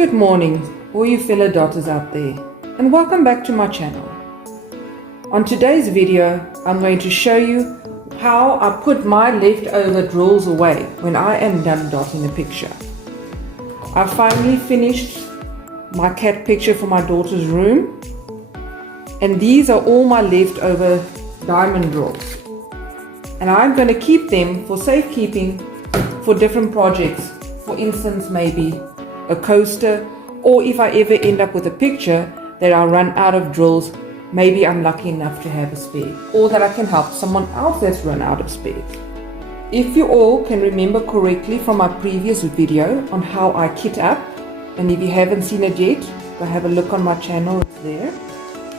Good morning, all you fellow dotters out there, and welcome back to my channel. On today's video, I'm going to show you how I put my leftover drills away when I am done dotting a picture. I finally finished my cat picture for my daughter's room, and these are all my leftover diamond drills. And I'm going to keep them for safekeeping for different projects. For instance, maybe a coaster, or if I ever end up with a picture that I run out of drills, maybe I'm lucky enough to have a spare, or that I can help someone else that's run out of spares. If you all can remember correctly from my previous video on how I kit up, and if you haven't seen it yet, go have a look on my channel, it's there.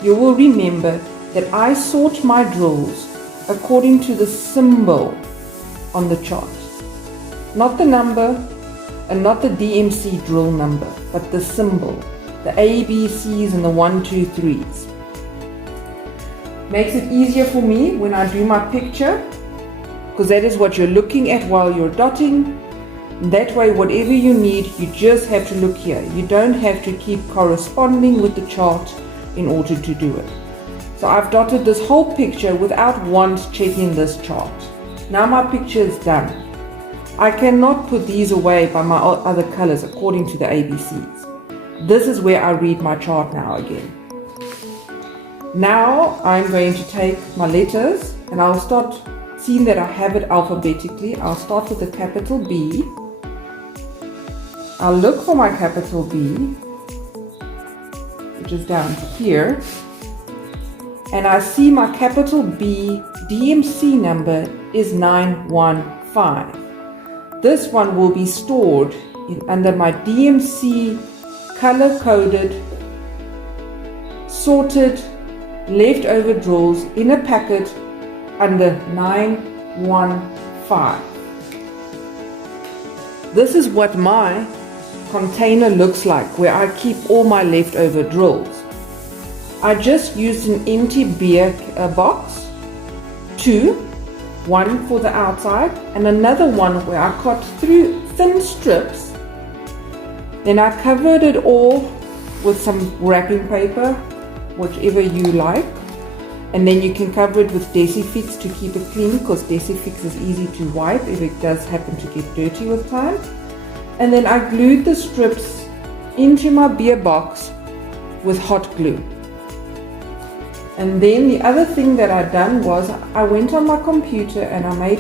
You will remember that I sort my drills according to the symbol on the chart. Not the number, and not the DMC drill number, but the symbol, the A, B, C's and the 1, 2, 3's. Makes it easier for me when I do my picture, because that is what you're looking at while you're dotting. That way, whatever you need, you just have to look here. You don't have to keep corresponding with the chart in order to do it. So I've dotted this whole picture without once checking this chart. Now my picture is done. I cannot put these away by my other colors according to the ABCs. This is where I read my chart now again. Now I'm going to take my letters and I'll start seeing that I have it alphabetically. I'll start with the capital B. I'll look for my capital B, which is down here. And I see my capital B DMC number is 915. This one will be stored under my DMC color-coded, sorted, leftover drills in a packet under 915. This is what my container looks like, where I keep all my leftover drills. I just used an empty beer box, one for the outside and another one where I cut through thin strips. Then I covered it all with some wrapping paper, whichever you like, and then you can cover it with Decifix to keep it clean, because Decifix is easy to wipe if it does happen to get dirty with time. And then I glued the strips into my beer box with hot glue. And then the other thing that I done was I went on my computer and I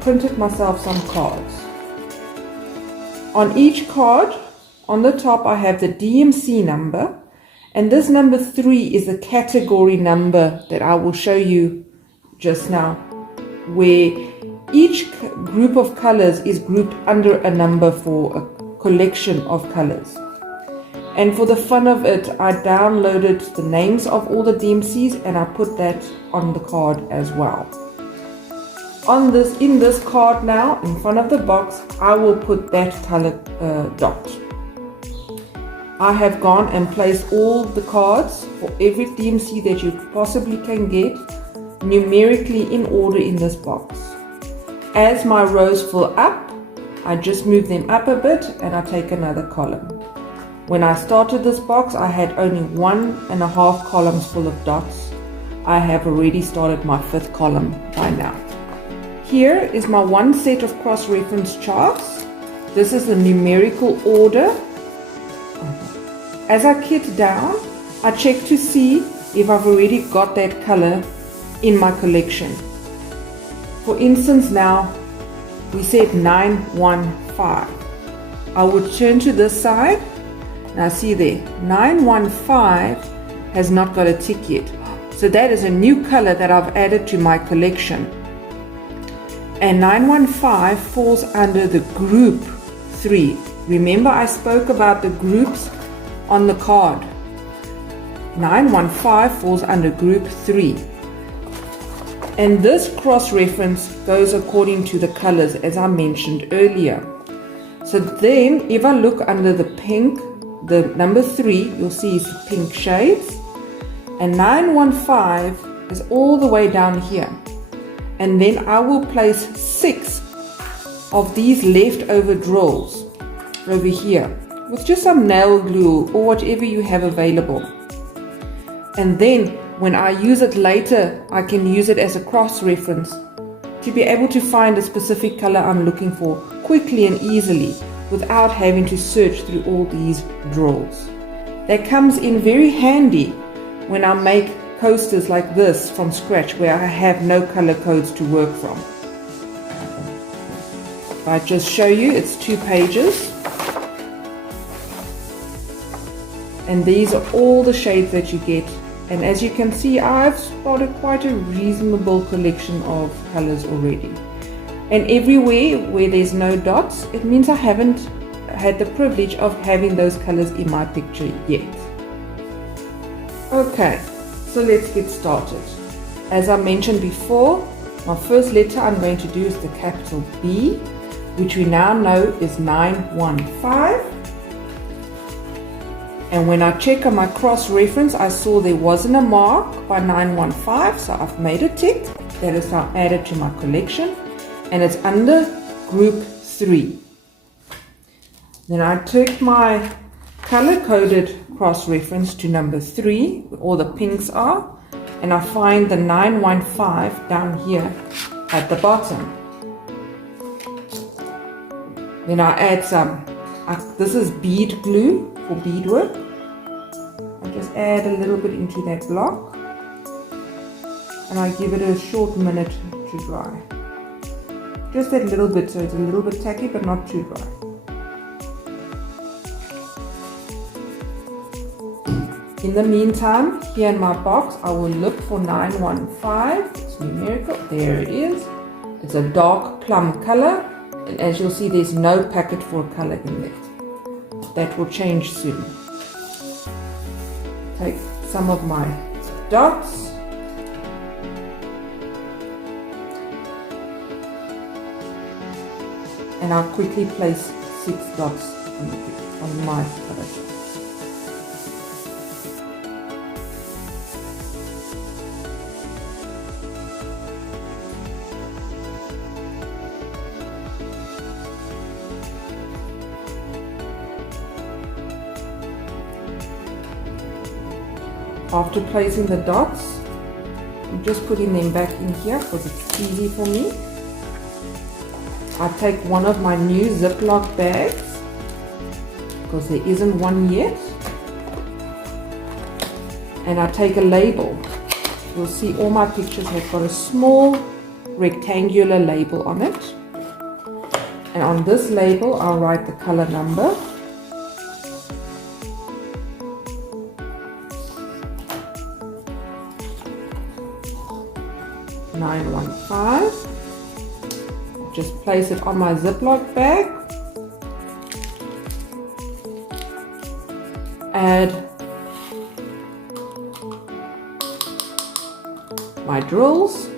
printed myself some cards. On each card, on the top, I have the DMC number, and this number 3 is the category number that I will show you just now, where each group of colors is grouped under a number for a collection of colors. And for the fun of it, I downloaded the names of all the DMCs and I put that on the card as well. In this card now, in front of the box, I will put that color dot. I have gone and placed all the cards for every DMC that you possibly can get numerically in order in this box. As my rows fill up, I just move them up a bit and I take another column. When I started this box, I had only 1.5 columns full of dots. I have already started my 5th column by now. Here is my one set of cross-reference charts. This is the numerical order. As I kit down, I check to see if I've already got that color in my collection. For instance, now we said 915. I would turn to this side. Now see there, 915 has not got a tick yet. So that is a new color that I've added to my collection. And 915 falls under the group 3. Remember I spoke about the groups on the card. 915 falls under group 3. And this cross-reference goes according to the colors as I mentioned earlier. So then if I look under the pink, the number 3, you'll see is pink shades, and 915 is all the way down here. And then I will place 6 of these leftover drills over here. with just some nail glue or whatever you have available. And then when I use it later, I can use it as a cross-reference to be able to find a specific color I'm looking for quickly and easily without having to search through all these drawers. That comes in very handy when I make coasters like this from scratch where I have no color codes to work from. If I just show you, it's 2 pages. And these are all the shades that you get. And as you can see, I've spotted quite a reasonable collection of colors already. And everywhere where there's no dots, it means I haven't had the privilege of having those colors in my picture yet. Okay, so let's get started. As I mentioned before, my first letter I'm going to do is the capital B, which we now know is 915. And when I check on my cross-reference, I saw there wasn't a mark by 915, so I've made a tick. That is now added to my collection, and it's under group 3. Then I take my color-coded cross-reference to number 3, where all the pinks are, and I find the 915 down here at the bottom. Then I add some, this is bead glue for beadwork. I just add a little bit into that block, and I give it a short minute to dry. Just that little bit, so it's a little bit tacky but not too dry. In the meantime, here in my box, I will look for 915. It's numerical. There it is. It's a dark plum color, and as you'll see, there's no packet for a color in there. That will change soon. Take some of my dots. And I'll quickly place 6 dots on my color. After placing the dots, I'm just putting them back in here because it's easy for me. I take one of my new Ziploc bags because there isn't one yet, and I take a label. You'll see all my pictures have got a small rectangular label on it, and on this label I'll write the color number. Just place it on my Ziploc bag. Add my drills,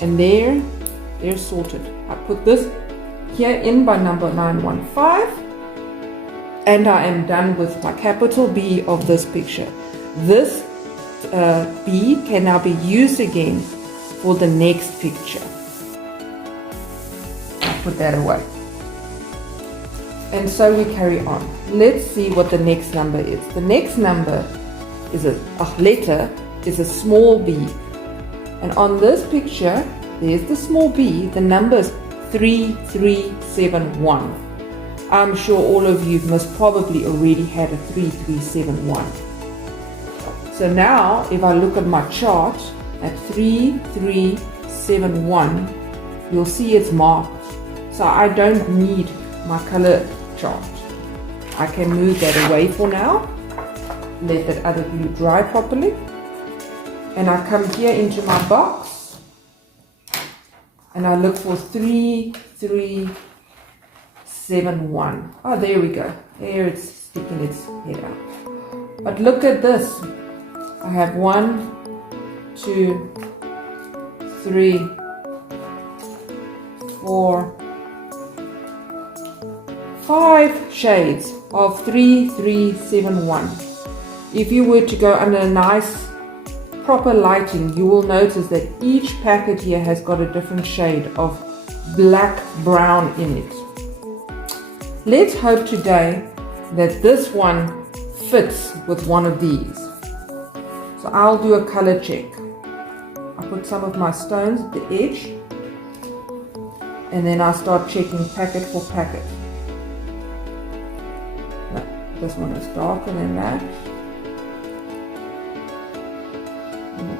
and they're sorted. I put this here in by number 915, and I am done with my capital B of this picture. This B can now be used again for the next picture. I'll put that away. And so we carry on. Let's see what the next number is. The next number is a letter is a small b. And on this picture, there's the small b. The number is 3371. I'm sure all of you must probably already had a 3371. So now, if I look at my chart at 3371, you'll see it's marked. So I don't need my color chart. I can move that away for now. Let that other glue dry properly. And I come here into my box and I look for 3371. Oh, there we go. There it's sticking its head out. But look at this. I have 1, 2, 3, 4, 5 shades of 3371. If you were to go under a nice proper lighting, you will notice that each packet here has got a different shade of black brown in it. Let's hope today that this one fits with one of these. So I'll do a color check. I put some of my stones at the edge, and then I start checking packet for packet. No, this one is darker than that.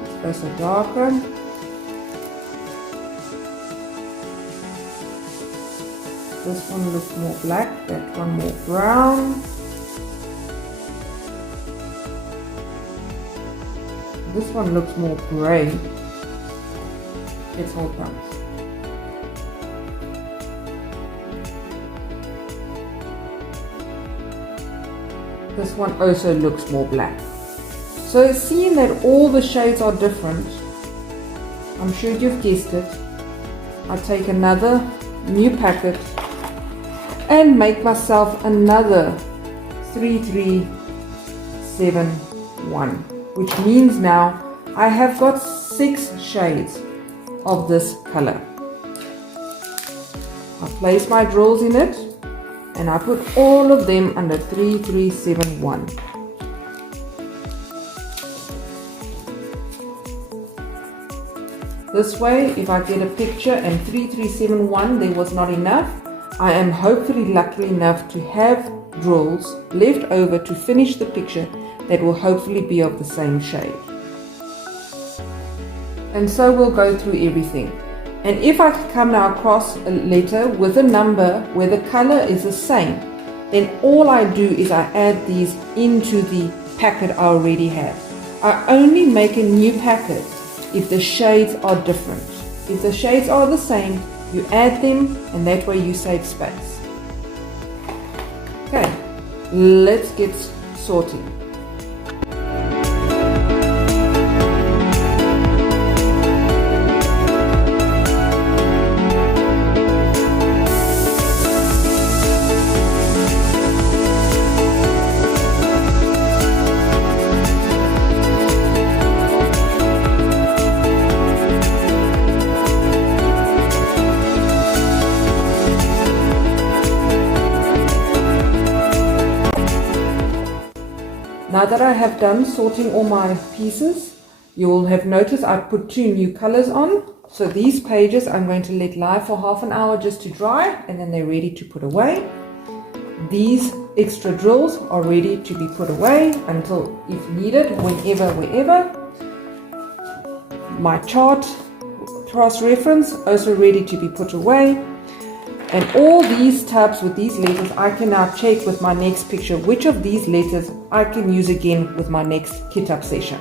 It's also darker. This one looks more black, that one more brown. This one looks more grey. Let's hold thumbs. This one also looks more black. So seeing that all the shades are different, I'm sure you've guessed it, I take another new packet and make myself another 3371, which means now I have got 6 shades of this color. I place my drills in it and I put all of them under 3371. This way, if I get a picture and 3371 there was not enough, I am hopefully lucky enough to have drills left over to finish the picture that will hopefully be of the same shade. And so we'll go through everything. And if I come now across a letter with a number where the color is the same, then all I do is I add these into the packet I already have. I only make a new packet if the shades are different. If the shades are the same, you add them, and that way you save space. Okay, let's get sorting. Now that I have done sorting all my pieces, you will have noticed I put 2 new colors on. So these pages I'm going to let lie for half an hour just to dry, and then they're ready to put away. These extra drills are ready to be put away until if needed, whenever, wherever. My chart, cross-reference, also ready to be put away. And all these tabs with these letters, I can now check with my next picture which of these letters I can use again with my next kit up session.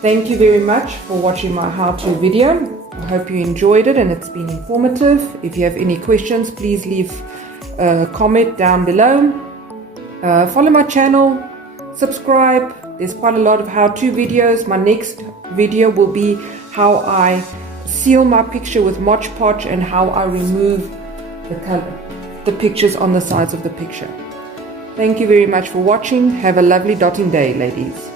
Thank you very much for watching my how-to video. I hope you enjoyed it and it's been informative. If you have any questions, please leave a comment down below. Follow my channel, subscribe. There's quite a lot of how-to videos. My next video will be how I seal my picture with Mod Podge and how I remove the pictures on the sides of the picture. Thank you very much for watching. Have a lovely dotting day, ladies.